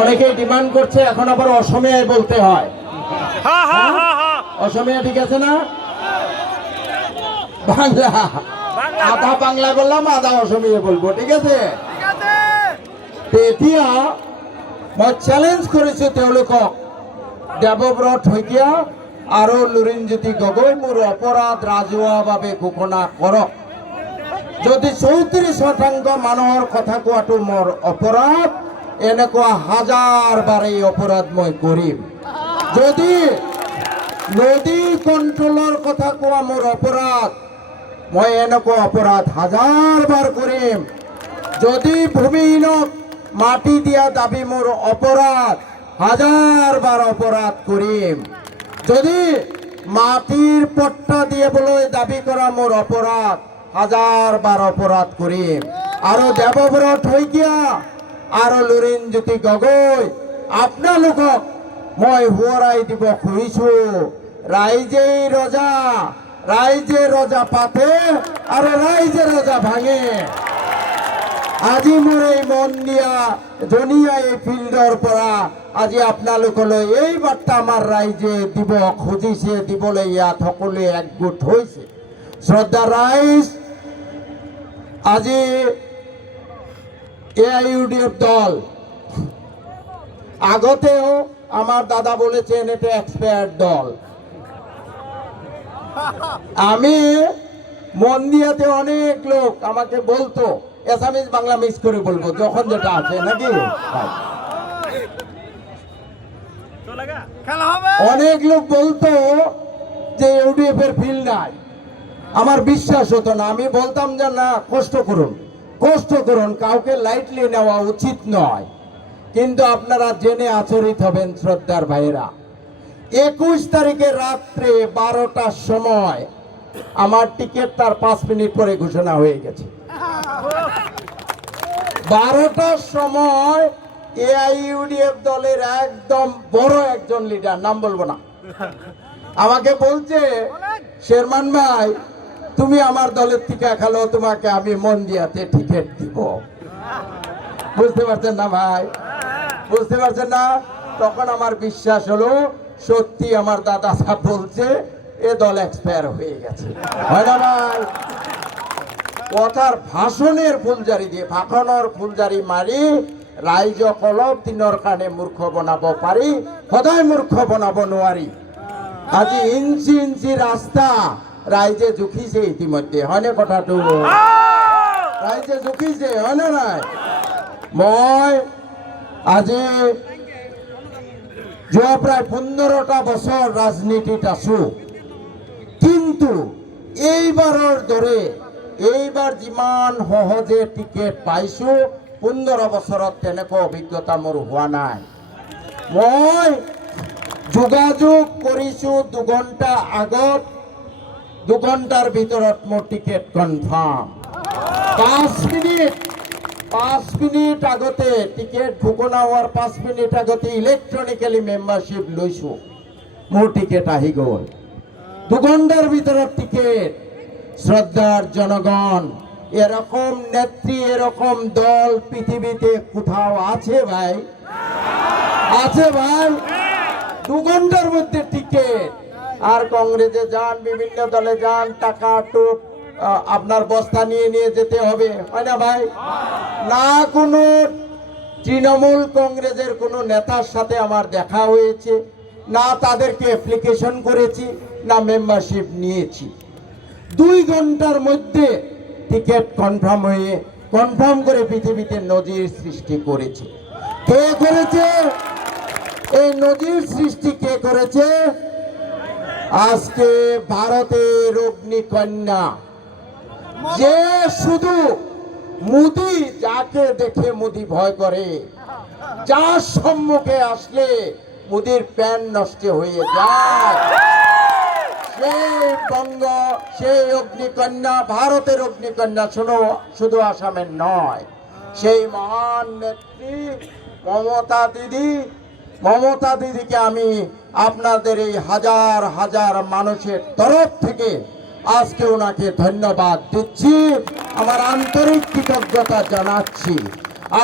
অনেকে ডিমান্ড করছে এখন আবার অসমীয়ায় বলতে হয়। অসমীয়া ঠিক আছে না? বাংলা আধা বাংলা বললাম, আধা অসমীয়া বলবো, ঠিক আছে? এতিয়া মই চেলেঞ্জ কৰিছো তেওঁলোকক, দেৱব্ৰত শইকীয়া আৰু লুৰিণজ্যোতি গগৈ মোৰ অপৰাধ ৰাজহুৱাভাৱে ঘোষণা কৰক। যদি 34% মানুহৰ কথা কোৱাটো মোৰ অপৰাধ, এনেকুৱা হাজাৰবাৰ এই অপৰাধ মই কৰিম। যদি নদী কণ্ট্ৰলৰ কথা কোৱা মোৰ অপৰাধ, মই এনেকুৱা অপৰাধ হাজাৰবাৰ কৰিম। যদি ভূমিহীনক মাটি দিয়া দাবী মোৰ অপৰাধ, হাজাৰবাৰ অপৰাধ কৰিম। যদি মাটিৰ পট্টা দিবলৈ দাবী কৰা মোৰ অপৰাধ, হাজাৰবাৰ অপৰাধ কৰিম। আৰু দেৱব্ৰত শইকীয়া আৰু লুৰিণজ্যোতি গগৈ, আপোনালোকক মই সোঁৱৰাই দিব খুজিছো, ৰাইজেই ৰজা, ৰাইজে ৰজা পাতে আৰু ৰাইজে ৰজা ভাঙে। আজি মোৰ এই মন দিয়া ধুনীয়া এই ফিল্ডৰ পৰা আজি আপোনালোকলৈ এই বাৰ্তা আমাৰ ৰাইজে দিব খুজিছে, দিবলৈ ইয়াত সকলোৱে একগোট হৈছে। শ্ৰদ্ধা ৰাইজ, আজি AIUDF দল, আগতেও আমার দাদা বলেছেন এটা এক্সপায়ার্ড দল। আমি মন্দিয়াতে অনেক লোক আমাকে বলতো, এসামিজ বাংলা মিক্স করে বলবো যখন যেটা আছে নাকি, অনেক লোক বলতো যে ইউডিএফ এর ফিল নাই। আমার বিশ্বাস হতো না। আমি বলতাম যে না, কষ্ট করুন, কষ্ট করুন, কাউকে লাইটলি নেওয়া উচিত নয়। কিন্তু আপনারা জেনে আচরিত হবেন শ্রদ্ধার ভাইয়েরা, 21 তারিখে রাত্রে 12টার সময় আমার টিকিট তার 5 মিনিট পরে ঘোষণা হয়ে গেছে। 12টার সময় AIUDF দলের একদম বড় একজন লিডার, নাম বলবো না, আমাকে বলছে, শেরমান ভাই তুমি আমার দলের টিকা খেলো, তোমাকে আমি মন্দিয়াতে টিকিট দিব। বুঝতে পারছেন না ভাই? বুঝতে পারছেন না? তখন আমার বিশ্বাস হলো সত্যি আমার দাদা সাহেব বলছে এ দল এক্সপায়ার হয়ে গেছে, হয় না ভাই? কথার ভাষণের ফুলজারি দিয়ে, ভাষণের ফুলজারি মারি রাইজ কলব দিনের কানে মূর্খ বনাব পারি, সদায় মূর্খ বনাব নোৱাৰি। আজি ইঞ্চি ইঞ্চি রাস্তা রাইজে জুখিছে ইতিমধ্যে, হয়নে কথাটো? রাইজে জুখিছে, হয় না নাই? মই আজি যোৱা প্ৰায় 15টা বছৰ ৰাজনীতিত আছো, কিন্তু এইবাৰৰ দৰে এইবাৰ যিমান সহজে টিকেট পাইছো 15 বছৰত তেনেকুৱা অভিজ্ঞতা মোৰ হোৱা নাই। মই যোগাযোগ কৰিছো 2 ঘণ্টা আগত, 2 ঘণ্টাৰ ভিতৰত মোৰ টিকেট কনফাৰ্ম। 5 মিনিট আগতে টিকেট ঘোষণা হোৱাৰ 5 মিনিট আগতে ইলেকট্ৰনিকেলি মেম্বাৰশ্বিপ লৈছো, মোৰ টিকেট আহি গ'ল। 2 ঘণ্টার ভিতৰত টিকেট। শ্রদ্ধার জনগণ, এরকম নেত্রী, এরকম দল পৃথিবীতে কোথাও আছে ভাই? আছে ভাই? 2 ঘণ্টার মধ্যে টিকেট। আর কংগ্রেসে যান, বিভিন্ন দলে যান, টাকা টুক আপনার বস্তা নিয়ে নিয়ে যেতে হবে, হয় না ভাই? না কোনো তৃণমূল কংগ্রেসের কোনো নেতার সাথে আমার দেখা হয়েছে, না তাদেরকে অ্যাপ্লিকেশন করেছি, না মেম্বারশিপ নিয়েছি। 2 ঘণ্টার মধ্যে টিকিট কনফার্ম করে পৃথিবীতে নজির সৃষ্টি করেছে। কে করেছে এই নজির সৃষ্টি? কে করেছে? আজকে ভারতের অগ্নিকন্যা, যে শুধু মোদি, যাকে দেখে মোদি ভয় করে, যার সম্মুখে আসলে মোদির প্যান নষ্ট হয়ে যায়, সেই অগ্নিকন্যা, ভারতের অগ্নিকন্যা শুধু আসামের নয়, সেই মহান নেত্রী মমতা দিদিকে আমি আপনাদের এই হাজার হাজার মানুষের তরফ থেকে আজকে ওনাকে ধন্যবাদ দিচ্ছি, আমার আন্তরিক কৃতজ্ঞতা জানাচ্ছি।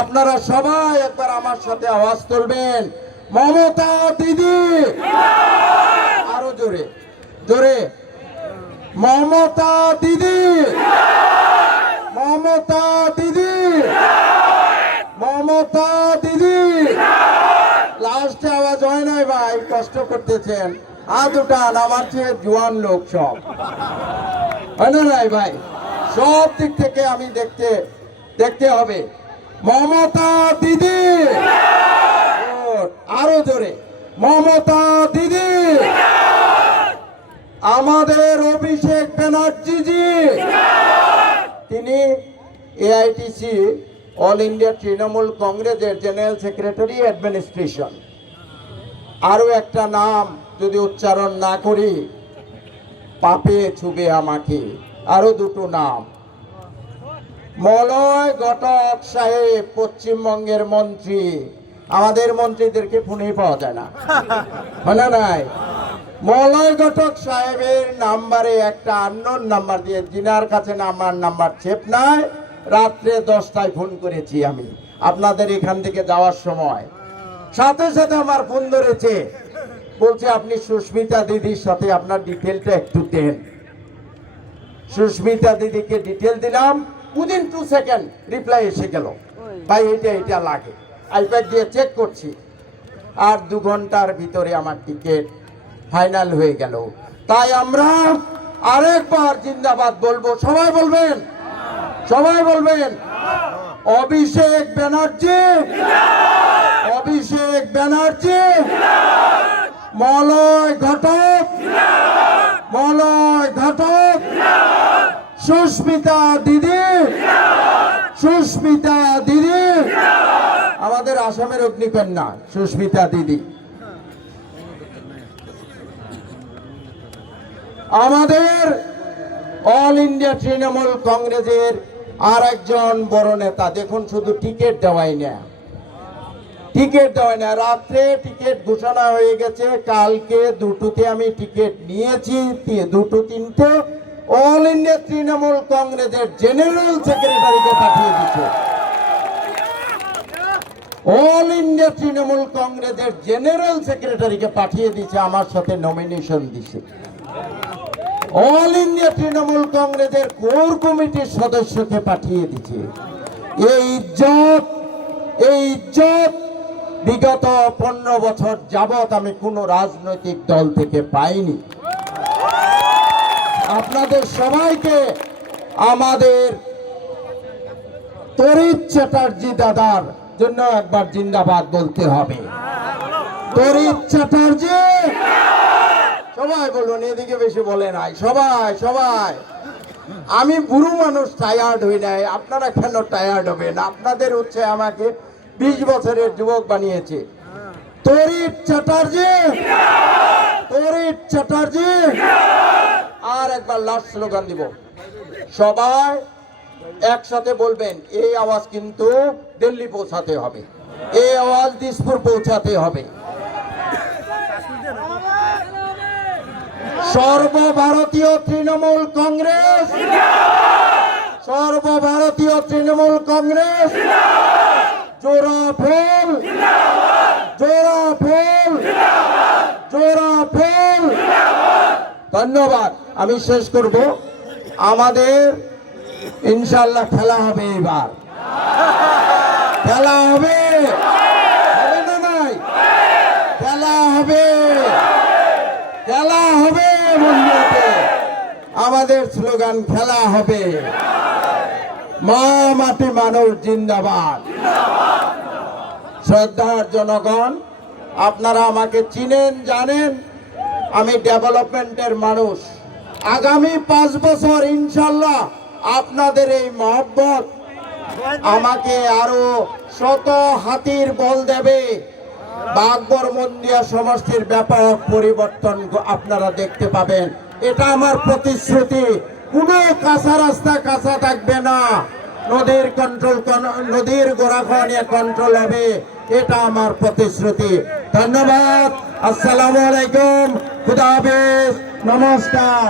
আপনারা সবাই একবার আমার সাথে আওয়াজ তুলবেন, মমতা দিদি। আরো জোরে জোরে, মমতা দিদি, মমতা দিদি, মমতা দিদি। লাস্টে আওয়াজ হয় নাই ভাই, কষ্ট করতেছেন। দুটান আমার চেয়ে জোয়ান লোক সব, হয় না নাই ভাই? সব দিক থেকে আমি দেখতে হবে। মমতা দিদি, আরো জোরে, মমতা দিদি। আমাদের অভিষেক ব্যানার্জি জি, তিনি এআইটিসি অল ইন্ডিয়া তৃণমূল কংগ্রেসের জেনারেল সেক্রেটারি অ্যাডমিনিস্ট্রেশন। আরো একটা নাম যদি উচ্চারণ না করি পাপে ছুবে আমাকে, আরো দুটো নাম। মলয় ঘটক সাহেব পশ্চিমবঙ্গের মন্ত্রী। আমাদের মন্ত্রীদেরকে ফোনে পাওয়া যায় না, মানে নাই। মলয় ঘটক সাহেবের নাম্বারে একটা আননোন নাম্বার দিয়ে, জিনার কাছে আমার নাম্বার সেভ নাই, রাত্রে 10টায় ফোন করেছি আমি আপনাদের এখান থেকে যাওয়ার সময়। সাথে সাথে আমার ফোন ধরেছে, বলছে আপনি সুস্মিতা দিদির সাথে আপনার ডিটেলটা একটু দেন। সুস্মিতা দিদিকে ডিটেল দিলাম, উইদিন 2 সেকেন্ড রিপ্লাই এসে গেল, ভাই এটা লাগে। আইপ্যাড দিয়ে চেক করছি, আর 2 ঘন্টার ভিতরে আমার টিকিট ফাইনাল হয়ে গেল। তাই আমরা আরেকবার জিন্দাবাদ বলবো, সবাই বলবেন, সবাই বলবেন, অভিষেক ব্যানার্জি, অভিষেক ব্যানার্জি, মলয় ঘটক, মলয় ঘটক, সুস্মিতা দিদি, সুস্মিতা দিদি, আমাদের আসামের অগ্নিকন্যা সুস্মিতা দিদি। আমাদের অল ইন্ডিয়া তৃণমূল কংগ্রেসের আর একজন বড় নেতা, দেখুন শুধু টিকিট দেওয়াই না, টিকিট দেওয়াই না, রাত্রে টিকিট ঘোষণা হয়ে গেছে। কালকে 2টোতে আমি টিকিট নিয়েছি, 2টো 3টে অল ইন্ডিয়া তৃণমূল কংগ্রেসের জেনারেল সেক্রেটারিকে পাঠিয়ে দিচ্ছে। অল ইন্ডিয়া তৃণমূল কংগ্রেসের জেনারেল সেক্রেটারিকে পাঠিয়ে দিচ্ছে, আমার সাথে নমিনেশন দিছে। অল ইন্ডিয়া তৃণমূল কংগ্রেসের কোর কমিটির সদস্যকে পাঠিয়ে দিচ্ছে। এই ইজ্জত বিগত 15 বছর যাবৎ আমি কোন রাজনৈতিক দল থেকে পাইনি। আপনাদের সবাইকে আমাদের তরিৎ চ্যাটার্জি দাদার জন্য একবার জিন্দাবাদ বলতে হবে। তরিৎ চ্যাটার্জি, সবাই বলুন, এদিকে বেশি বলে নাই, সবাই সবাই। আমি বুড়ো মানুষ, টায়ার্ড হই নাই, আপনারা কেন টায়ার্ড হবেন? আপনাদের হচ্ছে আমাকে 20 বছরের যুবক বানিয়েছে। তরিৎ চ্যাটার্জি, তরিৎ চ্যাটার্জি। আর একবার লাস্ট স্লোগান দিব, সবাই একসাথে বলবেন, এই আওয়াজ কিন্তু দিল্লি পৌঁছাতে হবে, এই আওয়াজ দিসপুর পৌঁছাতে হবে। সর্বভারতীয় তৃণমূল কংগ্রেস, সর্বভারতীয় তৃণমূল কংগ্রেস, জোড়া ফুল, জোড়া ফুল, জোড়া ফুল। ধন্যবাদ। আমি শেষ করব, আমাদের ইনশাল্লাহ খেলা হবে, এবার খেলা হবে, হবে না নাই? খেলা হবে, খেলা হবে বন্ধুতে। আমাদের স্লোগান খেলা হবে, মা মাটি মানুষ জিন্দাবাদ। শ্রদ্ধার জনগণ, আপনারা আমাকে চিনেন, জানেন, আমি ডেভেলপমেন্টের মানুষ। আগামী 5 বছর ইনশাল্লাহ আপনাদের এই মহব্বত আমাকে আরো 100 হাতির বল দেবে। বাগবরমন্দিয়া সমষ্টির ব্যাপক পরিবর্তন আপনারা দেখতে পাবেন, এটা আমার প্রতিশ্রুতি। কোনো কাঁচা রাস্তা কাঁচা থাকবে না, নদীর কন্ট্রোল, নদীর গোড়াখোয়া নিয়ে কন্ট্রোল হবে, এটা আমার প্রতিশ্রুতি। ধন্যবাদ। আসসালামু আলাইকুম, খুদা হাফেজ, নমস্কার।